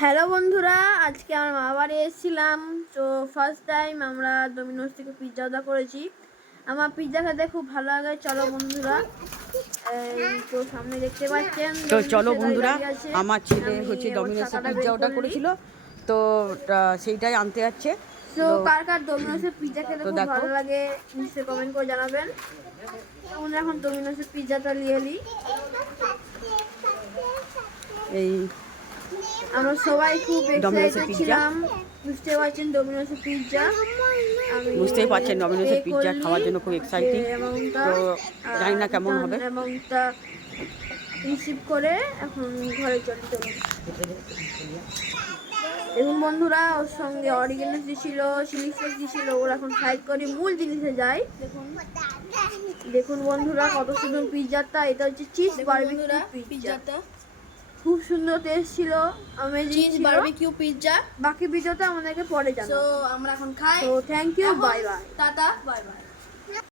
Hello বন্ধুরা, আজকে আমার মামা বাড়ি এসেছিলাম। তো ফার্স্ট টাইম আমরা ডোমিনোস থেকে পিৎজা অর্ডার করেছি। আমার পিৎজা খেতে খুব ভালো লাগে। চলো বন্ধুরা, তো সামনে দেখতে পাচ্ছেন তো চলো ডোমিনোসের গাড়ি বন্ধুরা, দাঁড়িয়ে আছে। আমার ছেলে আমি হচ্ছে ওর ডমিনোসে চাকাটা বের পিৎজা অর্ডার করে নিই। করেছিল। তো সেইটাই আনতে যাচ্ছে। তো তো কার কার ডোমিনোসের পিৎজা খেতে তো খুব দেখো ভালো লাগে নিশ্চয়ই কমেন্ট করে জানাবেন। আমরা এখন ডোমিনোসের পিৎজাটা নিয়ে নিই। এই আমরা সবাই খুব ডমিনোসের এক্সাইটেড পিৎজা, ছিলাম। বুঝতে পারছেন ডোমিনোসের পিৎজা। আমি বুঝতেই পারছেন ডমিনোসের পে পিৎজা করলি খাওয়ার জন্য খুব যে এক্সাইটিং। অ্যামাউন্টটা, তো জানি না কেমন হবে। অ্যামাউন্টটা রিসিভ করে এখন ঘরে চলে চলুন। দেখুন বন্ধুরা, ওর সঙ্গে অরিগেনো দিয়েছিল, চিলি ফ্লেক্স দিয়েছিল। ওরা এখন সাইড করে মূল জিনিসে যায়। দেখুন দেখুন বন্ধুরা, কত সুন্দর পিৎজাটা। এটা হচ্ছে চিজ বারবিকিউ পিৎজাটা। খুব সুন্দর টেস্ট ছিল, অ্যামেজিং ছিল। Barbecue pizza. বাকি ভিডিওটা আমাদেরকে পরে জানাবো। তো আমরা এখন খাই। তো thank you, bye bye, ta-ta, bye by.